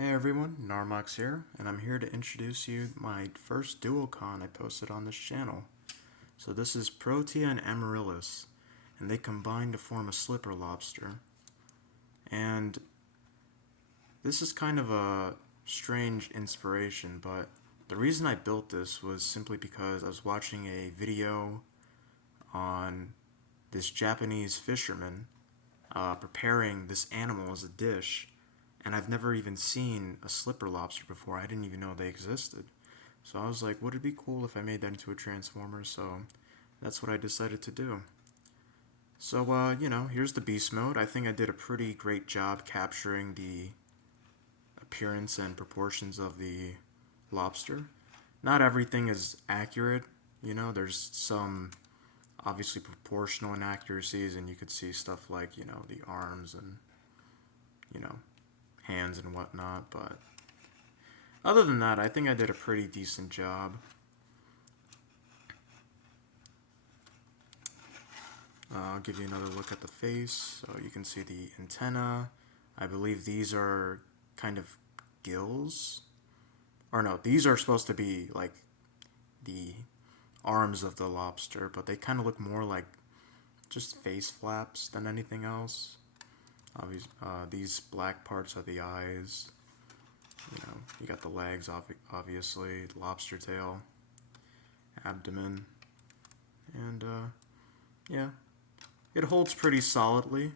Hey everyone, Narmox here, and I'm here to introduce you my first Duocon I posted on this channel. So this is Protea and Amaryllis, and they combine to form a slipper lobster. And this is kind of a strange inspiration, but the reason I built this was simply because I was watching a video on this Japanese fisherman preparing this animal as a dish, and I've never even seen a slipper lobster before. I didn't even know they existed. So I was like, would it be cool if I made that into a transformer? So that's what I decided to do. So, here's the beast mode. I think I did a pretty great job capturing the appearance and proportions of the lobster. Not everything is accurate, there's some obviously proportional inaccuracies, and you could see stuff like, the arms and, hands and whatnot, but other than that, I think I did a pretty decent job. I'll give you another look at the face. So you can see the antenna. I believe these are kind of gills. Or no, these are supposed to be like the arms of the lobster, but they kind of look more like just face flaps than anything else. These black parts are the eyes. You got the legs, obviously, lobster tail, abdomen, and yeah, it holds pretty solidly.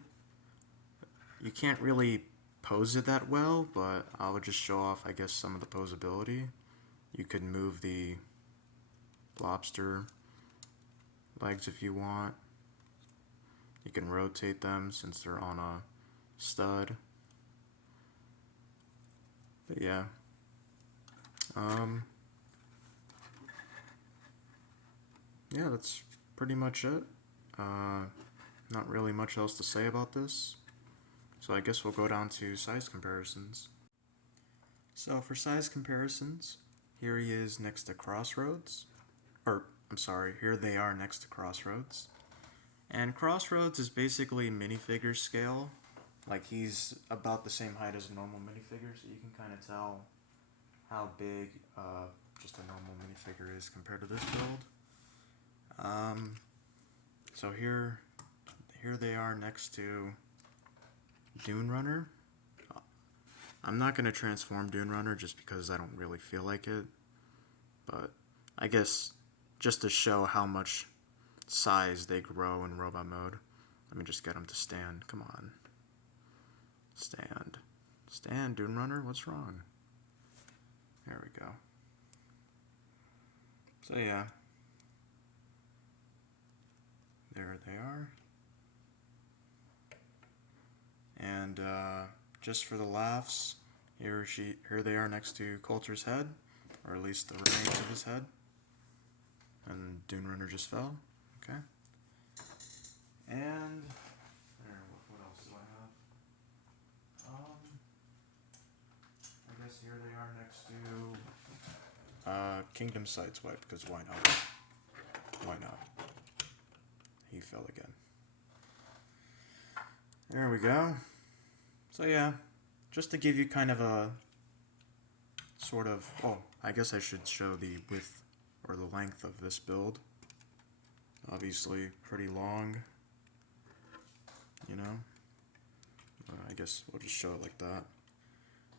You can't really pose it that well, but I would just show off, I guess, some of the posability. You could move the lobster legs if you want. You can rotate them since they're on a stud. But yeah. Yeah, that's pretty much it. Not really much else to say about this. So I guess we'll go down to size comparisons. So for size comparisons, here he is next to Crossroads. Or, I'm sorry, here they are next to Crossroads. And Crossroads is basically minifigure scale. Like, he's about the same height as a normal minifigure, so you can kind of tell how big just a normal minifigure is compared to this build. So here they are next to Dune Runner. I'm not going to transform Dune Runner just because I don't really feel like it. But I guess just to show how much size they grow in robot mode. Let me just get them to stand. Come on. Stand. Stand, Dune Runner. What's wrong? There we go. So yeah. There they are. And just for the laughs, here they are next to Coulter's head, or at least the remains of his head. And Dune Runner just fell. Okay. And what else do I have? I guess here they are next to Kingdom Sideswipe, because why not? Why not? He fell again. There we go. So yeah, just to give you kind of a sort of, I guess I should show the width or the length of this build. Obviously pretty long, I guess we'll just show it like that.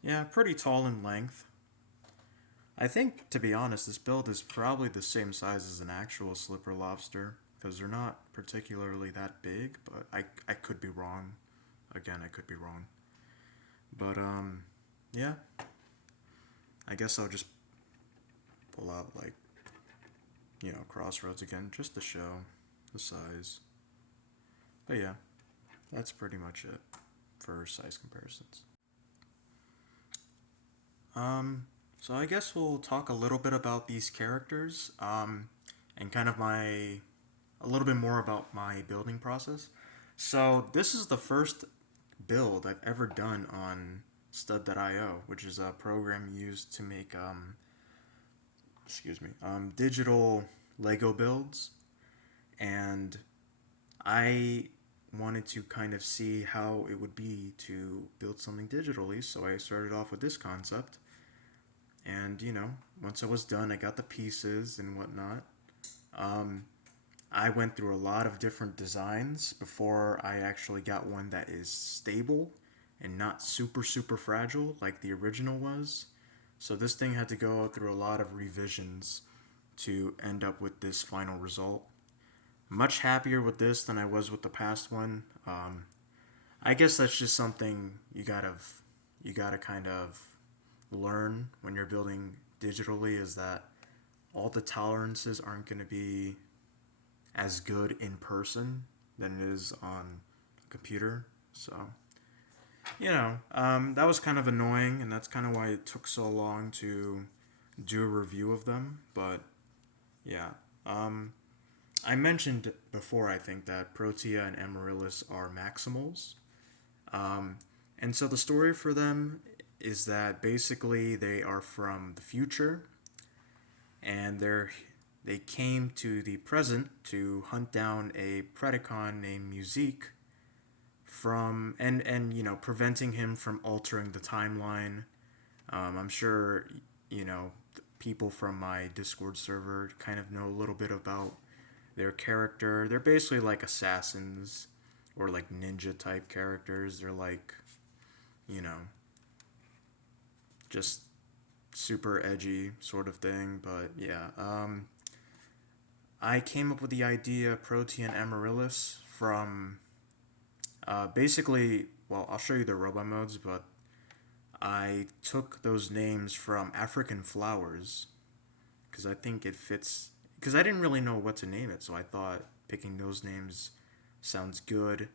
Yeah, pretty tall in length. I think, to be honest, this build is probably the same size as an actual slipper lobster, because they're not particularly that big, but I could be wrong. Again, I could be wrong. But, yeah. I guess I'll just pull out, Crossroads again, just to show the size. But yeah, that's pretty much it for size comparisons. So I guess we'll talk a little bit about these characters, and kind of a little bit more about my building process. So this is the first build I've ever done on Stud.io, which is a program used to make, digital Lego builds. And I wanted to kind of see how it would be to build something digitally, so I started off with this concept. And, you know, once I was done, I got the pieces and whatnot. I went through a lot of different designs before I actually got one that is stable and not super, super fragile like the original was. So this thing had to go through a lot of revisions to end up with this final result. Much happier with this than I was with the past one. I guess that's just something you gotta kind of learn when you're building digitally, is that all the tolerances aren't going to be as good in person than it is on a computer. So, you know, that was kind of annoying, and that's kind of why it took so long to do a review of them. But yeah, I mentioned before, I think, that Protea and Amaryllis are maximals. And so the story for them is that basically they are from the future, and they came to the present to hunt down a Predacon named Musique from and you know, preventing him from altering the timeline. I'm sure, you know, people from my Discord server kind of know a little bit about their character. They're basically like assassins or like ninja type characters. They're like, you know, just super edgy sort of thing. But yeah, I came up with the idea Protea and Amaryllis from basically, well, I'll show you the robot modes, but I took those names from African flowers because I think it fits, because I didn't really know what to name it, so I thought picking those names sounds good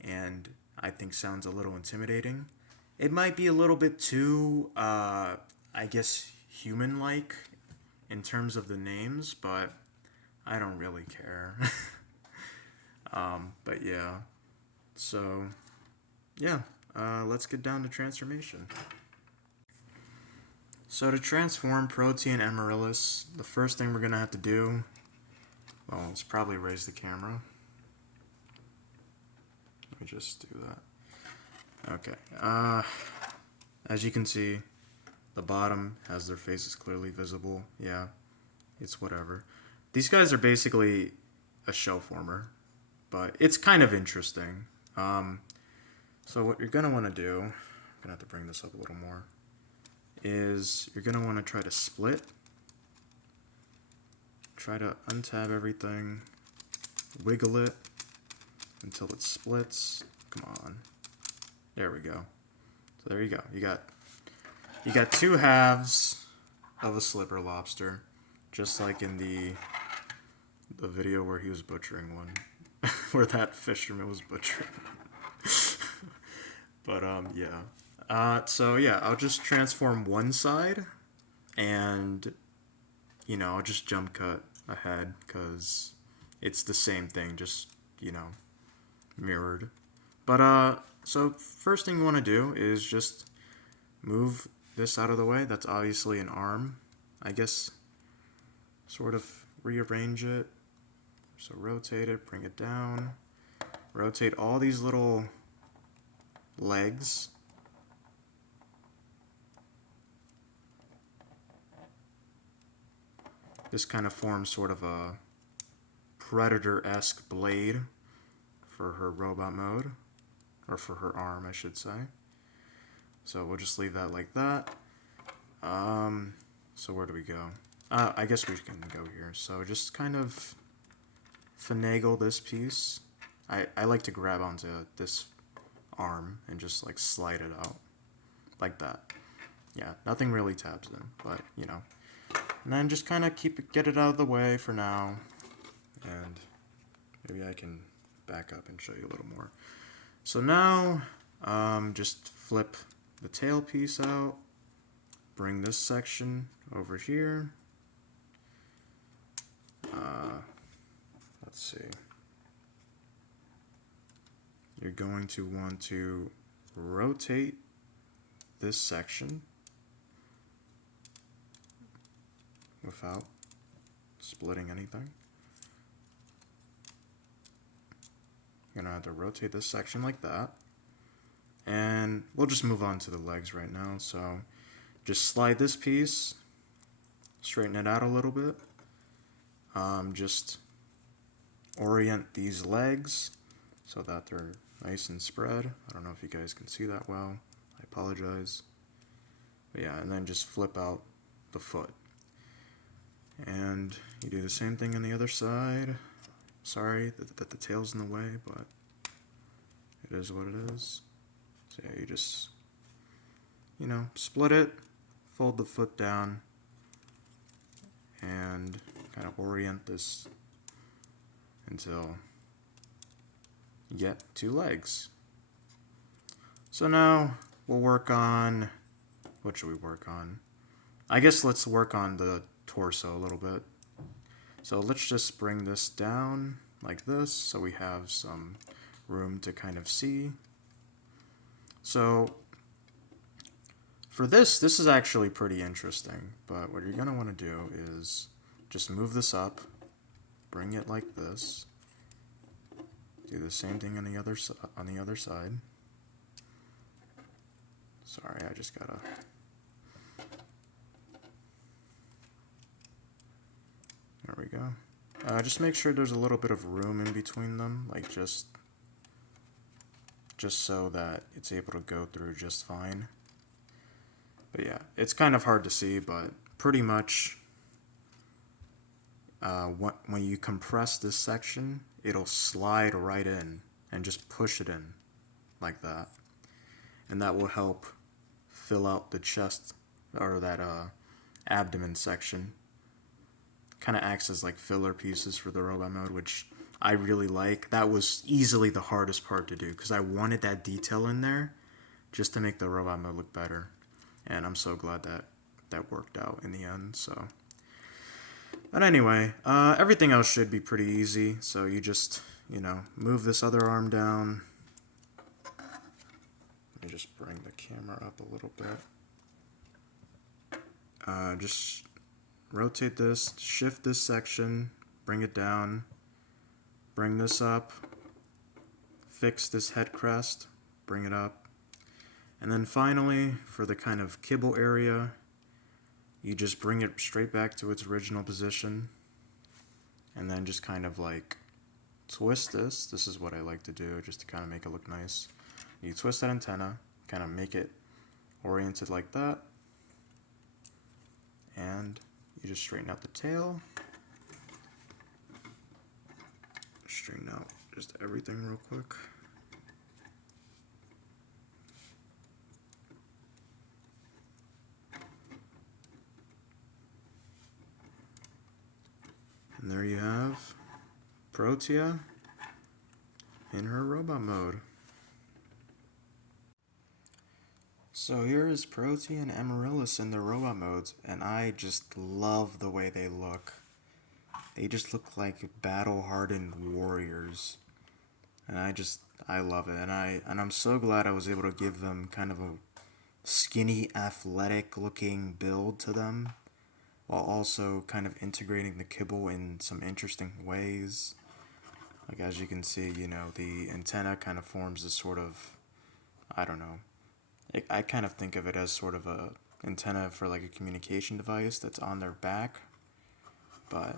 and I think sounds a little intimidating. It might be a little bit too, I guess, human-like in terms of the names, but I don't really care. But yeah, so yeah, let's get down to transformation. So to transform Protea and Amaryllis, the first thing we're going to have to do, well, is probably raise the camera. Let me just do that. Okay, as you can see, the bottom has their faces clearly visible. Yeah, it's whatever. These guys are basically a shell former, but it's kind of interesting. So what you're going to want to do, I'm going to have to bring this up a little more, is you're going to want to try to split. Try to untab everything, wiggle it until it splits. Come on. There we go. So there you go. You got two halves of a slipper lobster, just like in the video where he was butchering one, where that fisherman was butchering. But yeah. So yeah, I'll just transform one side, and you know, I'll just jump cut ahead because it's the same thing, just, you know, mirrored. But so first thing you want to do is just move this out of the way. That's obviously an arm. I guess sort of rearrange it. So rotate it, bring it down. Rotate all these little legs. This kind of forms sort of a Predator-esque blade for her robot mode. Or for her arm, I should say. So we'll just leave that like that. So where do we go? I guess we can go here. So just kind of finagle this piece. I like to grab onto this arm and just like slide it out. Like that. Yeah, nothing really tabs in, but you know. And then just kind of get it out of the way for now. And maybe I can back up and show you a little more. So now, just flip the tail piece out, bring this section over here. Let's see. You're going to want to rotate this section without splitting anything. You're gonna have to rotate this section like that. And we'll just move on to the legs right now. So just slide this piece, straighten it out a little bit. Just orient these legs so that they're nice and spread. I don't know if you guys can see that well. I apologize. But yeah, and then just flip out the foot. And you do the same thing on the other side. Sorry that the tail's in the way, but it is what it is. So yeah, you just, split it, fold the foot down, and kind of orient this until you get two legs. So now we'll work on, what should we work on? I guess let's work on the torso a little bit. So let's just bring this down like this so we have some room to kind of see. So for this is actually pretty interesting, but what you're going to want to do is just move this up, bring it like this, do the same thing on the other side. Sorry, I just gotta... There we go. Just make sure there's a little bit of room in between them, like just so that it's able to go through just fine. But yeah, it's kind of hard to see, but pretty much when you compress this section, it'll slide right in and just push it in like that. And that will help fill out the chest, or that abdomen section. Kind of acts as like filler pieces for the robot mode, which I really like. That was easily the hardest part to do because I wanted that detail in there just to make the robot mode look better. And I'm so glad that worked out in the end. So, but anyway, everything else should be pretty easy. So you just, move this other arm down. Let me just bring the camera up a little bit. Just rotate this, shift this section, bring it down, bring this up, fix this head crest, bring it up. And then finally, for the kind of kibble area, you just bring it straight back to its original position. And then just kind of like twist this. This is what I like to do, just to kind of make it look nice. You twist that antenna, kind of make it oriented like that. And you just straighten out the tail. Straighten out just everything real quick. And there you have Protea in her robot mode. So here is Protea and Amaryllis in their robot modes, and I just love the way they look. They just look like battle-hardened warriors, and I love it. And I'm so glad I was able to give them kind of a skinny, athletic-looking build to them, while also kind of integrating the kibble in some interesting ways. Like as you can see, the antenna kind of forms this sort of, I don't know. I kind of think of it as sort of a antenna for like a communication device that's on their back. But,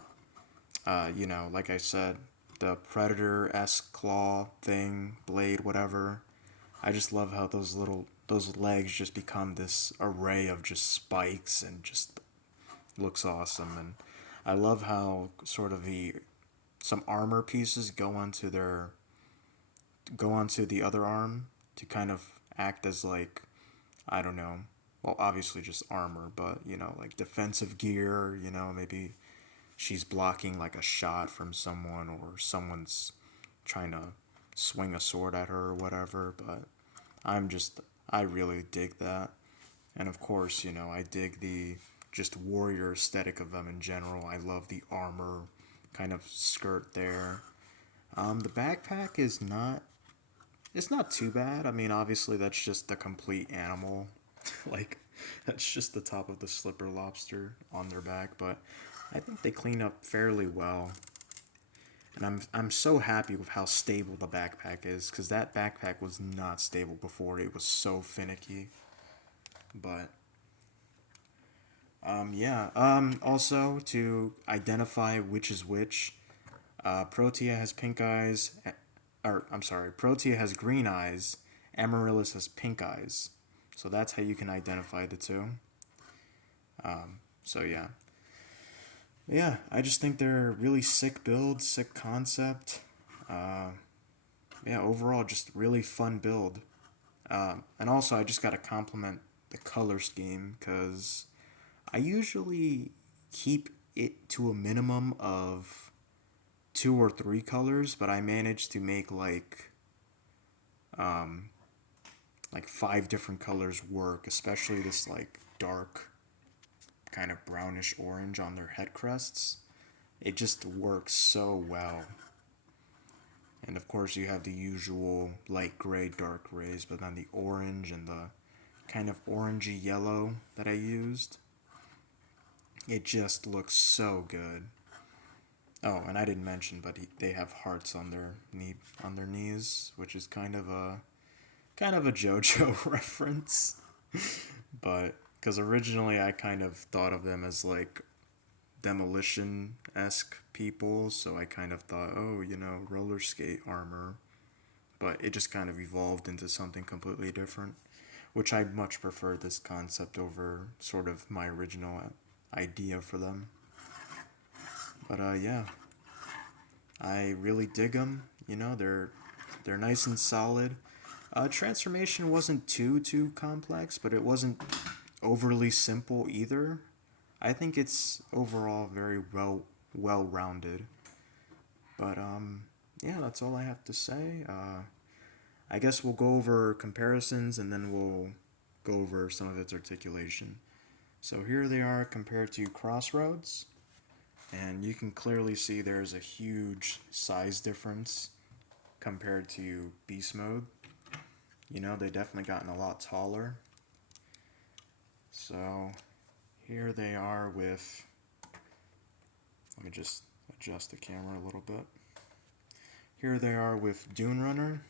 like I said, the Predator-esque claw thing, blade, whatever. I just love how those legs just become this array of just spikes and just looks awesome. And I love how sort of some armor pieces go onto the other arm to kind of act as like, I don't know, well, obviously just armor, but, like defensive gear, maybe she's blocking like a shot from someone, or someone's trying to swing a sword at her or whatever, but I really dig that. And of course, I dig the just warrior aesthetic of them in general. I love the armor kind of skirt there. The backpack is it's not too bad. I mean, obviously that's just the complete animal. Like, that's just the top of the slipper lobster on their back, but I think they clean up fairly well. And I'm so happy with how stable the backpack is, because that backpack was not stable before. It was so finicky. But yeah. Also, to identify which is which, Protea has pink eyes, or I'm sorry, Protea has green eyes, Amaryllis has pink eyes. So that's how you can identify the two. So yeah. Yeah, I just think they're really sick build, sick concept. Yeah, overall, just really fun build. And also, I just got to compliment the color scheme, because I usually keep it to a minimum of 2 or 3 colors, but I managed to make like 5 different colors work, especially this like dark kind of brownish orange on their head crests. It just works so well. And of course, you have the usual light gray, dark grays, but then the orange and the kind of orangey yellow that I used. It just looks so good. Oh, and I didn't mention, but they have hearts on their knees, which is kind of a JoJo reference. But because originally I kind of thought of them as like demolition-esque people, so I kind of thought, oh, roller skate armor. But it just kind of evolved into something completely different, which I much prefer this concept over sort of my original idea for them. But yeah, I really dig them. They're nice and solid. Transformation wasn't too complex, but it wasn't overly simple either. I think it's overall very well rounded. But yeah, that's all I have to say. I guess we'll go over comparisons, and then we'll go over some of its articulation. So here they are compared to Crossroads, and you can clearly see there's a huge size difference compared to Beast Mode. They definitely gotten a lot taller. So here they are with, let me just adjust the camera a little bit. Here they are with Dune Runner.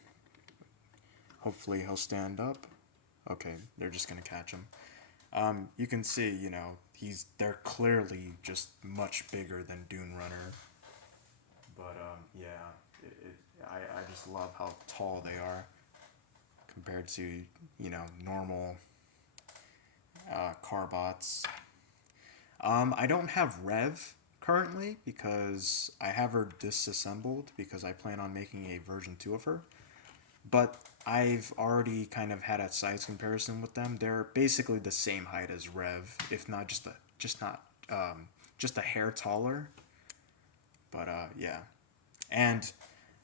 Hopefully he'll stand up. Okay, they're just gonna catch him. You can see, they're clearly just much bigger than Dune Runner. But yeah, I just love how tall they are compared to, normal Carbots. I don't have Rev currently because I have her disassembled because I plan on making a version 2 of her. But I've already kind of had a size comparison with them. They're basically the same height as Rev, if not just a hair taller. But yeah. And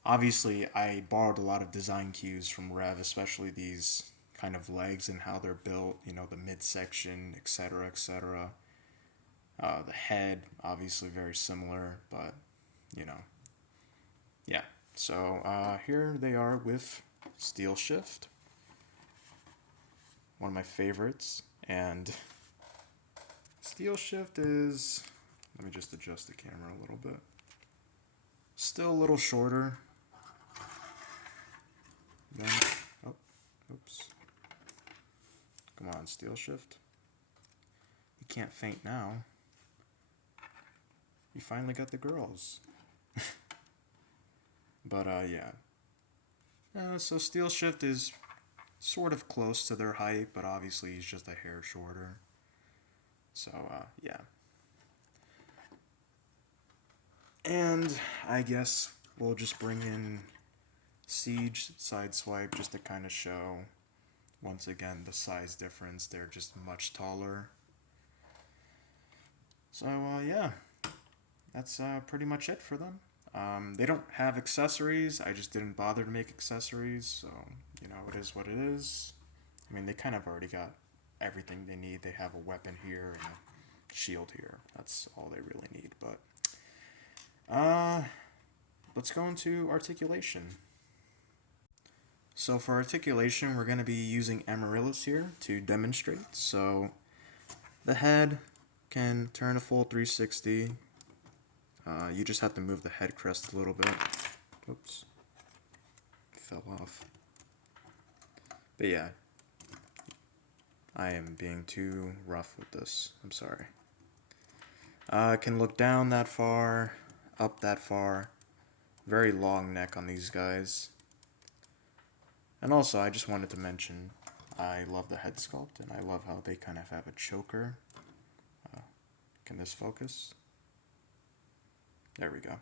obviously I borrowed a lot of design cues from Rev, especially these kind of legs and how they're built, the midsection, etc., etc. The head, obviously very similar, but, yeah. So here they are with Steel Shift, one of my favorites. And Steel Shift is, let me just adjust the camera a little bit, still a little shorter than, oh, oops. Come on, Steel Shift. You can't faint now. You finally got the girls. But yeah. So Steel Shift is sort of close to their height, but obviously he's just a hair shorter. So yeah. And I guess we'll just bring in Siege Sideswipe just to kind of show, once again, the size difference. They're just much taller. So yeah, that's pretty much it for them. They don't have accessories. I just didn't bother to make accessories, so, it is what it is. I mean, they kind of already got everything they need. They have a weapon here and a shield here. That's all they really need, but let's go into articulation. So for articulation, we're going to be using Amaryllis here to demonstrate. So the head can turn a full 360. You just have to move the head crest a little bit. Oops. Fell off. But yeah. I am being too rough with this. I'm sorry. Can look down that far, up that far. Very long neck on these guys. And also, I just wanted to mention, I love the head sculpt, and I love how they kind of have a choker. Can this focus? There we go.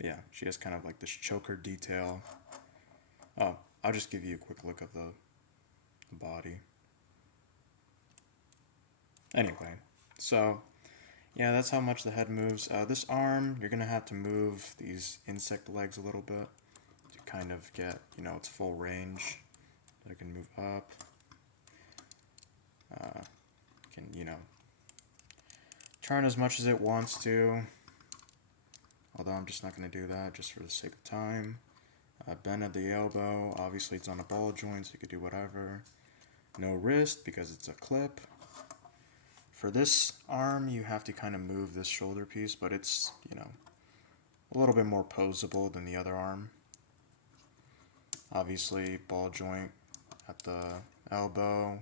Yeah, she has kind of like this choker detail. Oh, I'll just give you a quick look of the body. Anyway, so yeah, that's how much the head moves. This arm, you're gonna have to move these insect legs a little bit to kind of get, you know, its full range. I can move up. Can, you know, turn as much as it wants to. Although I'm just not gonna do that just for the sake of time. Bend at the elbow. Obviously, it's on a ball joint, so you could do whatever. No wrist because it's a clip. For this arm, you have to kind of move this shoulder piece, but it's, you know, a little bit more posable than the other arm. Obviously, ball joint at the elbow.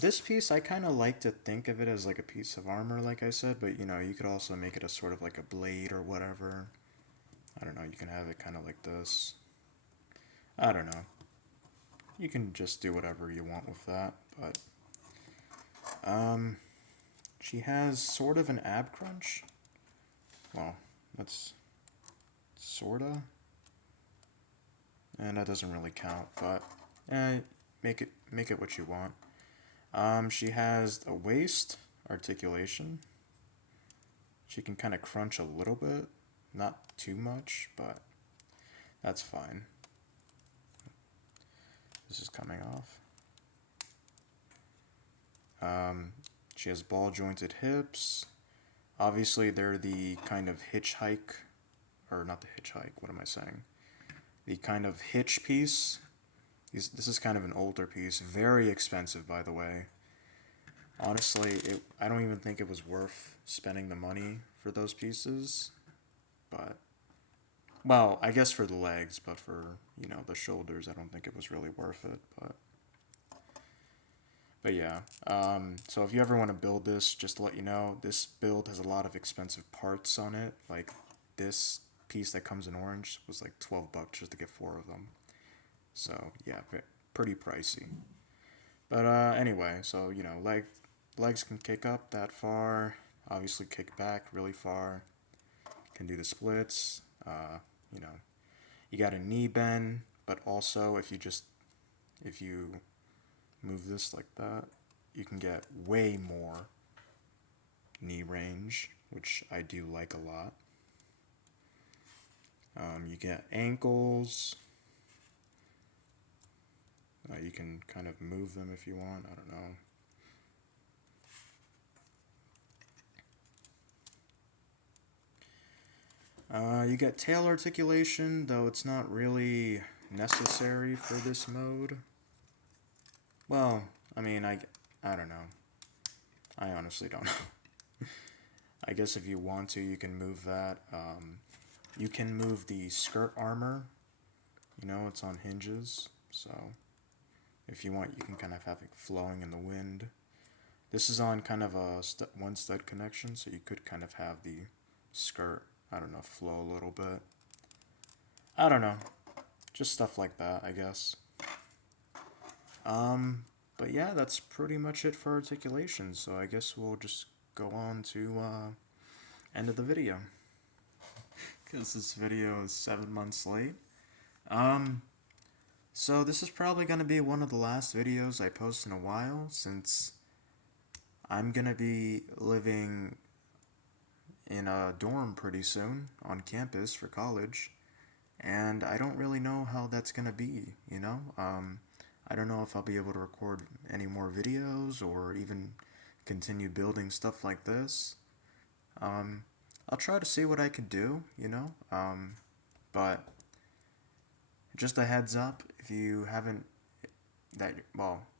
This piece, I kind of like to think of it as like a piece of armor, like I said, but, you know, you could also make it a sort of like a blade or whatever. I don't know, you can have it kind of like this. I don't know. You can just do whatever you want with that, but she has sort of an ab crunch. Well, that's sorta, and that doesn't really count, but make it what you want. She has a waist articulation. She can kind of crunch a little bit, not too much, but that's fine. This is coming off. She has ball jointed hips. Obviously, they're the kind of hitchhike, or not the hitchhike, what am I saying? The kind of hitch piece. This is kind of an older piece, very expensive, by the way. Honestly, I don't even think it was worth spending the money for those pieces, but, well, I guess for the legs, but for, you know, the shoulders, I don't think it was really worth it, but yeah, so if you ever want to build this, just to let you know, this build has a lot of expensive parts on it. Like, this piece that comes in orange was like $12 just to get 4 of them. So, yeah, pretty pricey. But anyway, so, you know, legs can kick up that far, obviously kick back really far, can do the splits, you know, you got a knee bend, but also if you move this like that, you can get way more knee range, which I do like a lot. You get ankles. You can kind of move them if you want, I don't know. You get tail articulation, though it's not really necessary for this mode. Well, I mean, I don't know. I honestly don't know. I guess if you want to, you can move that. You can move the skirt armor. You know, it's on hinges, so if you want, you can kind of have it flowing in the wind. This is on kind of a one stud connection, so you could kind of have the skirt, I don't know, flow a little bit. I don't know. Just stuff like that, I guess. But yeah, that's pretty much it for articulation, so I guess we'll just go on to end of the video. Because this video is 7 months late. So this is probably going to be one of the last videos I post in a while, since I'm going to be living in a dorm pretty soon on campus for college, and I don't really know how that's going to be, you know? I don't know if I'll be able to record any more videos or even continue building stuff like this. I'll try to see what I could do, you know? But just a heads up, if you haven't,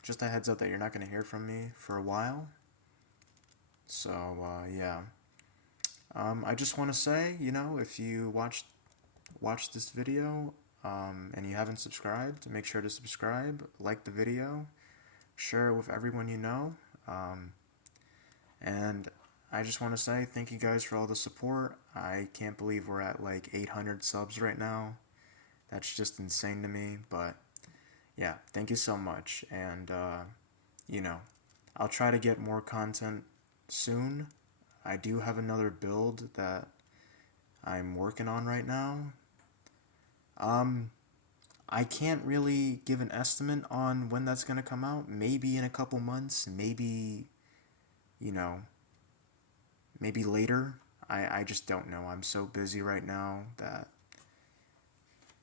just a heads up that you're not going to hear from me for a while. So, yeah. I just want to say, if you watch this video, and you haven't subscribed, make sure to subscribe, like the video, share it with everyone you know, and I just want to say thank you guys for all the support. I can't believe we're at like 800 subs right now. That's just insane to me, but yeah, thank you so much, and you know, I'll try to get more content soon. I do have another build that I'm working on right now. Um, I can't really give an estimate on when that's gonna come out. Maybe in a couple months, maybe, you know, maybe later. I just don't know. I'm so busy right now that,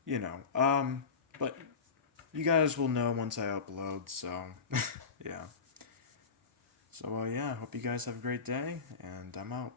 you know, but you guys will know once I upload, so, yeah. So, yeah, hope you guys have a great day, and I'm out.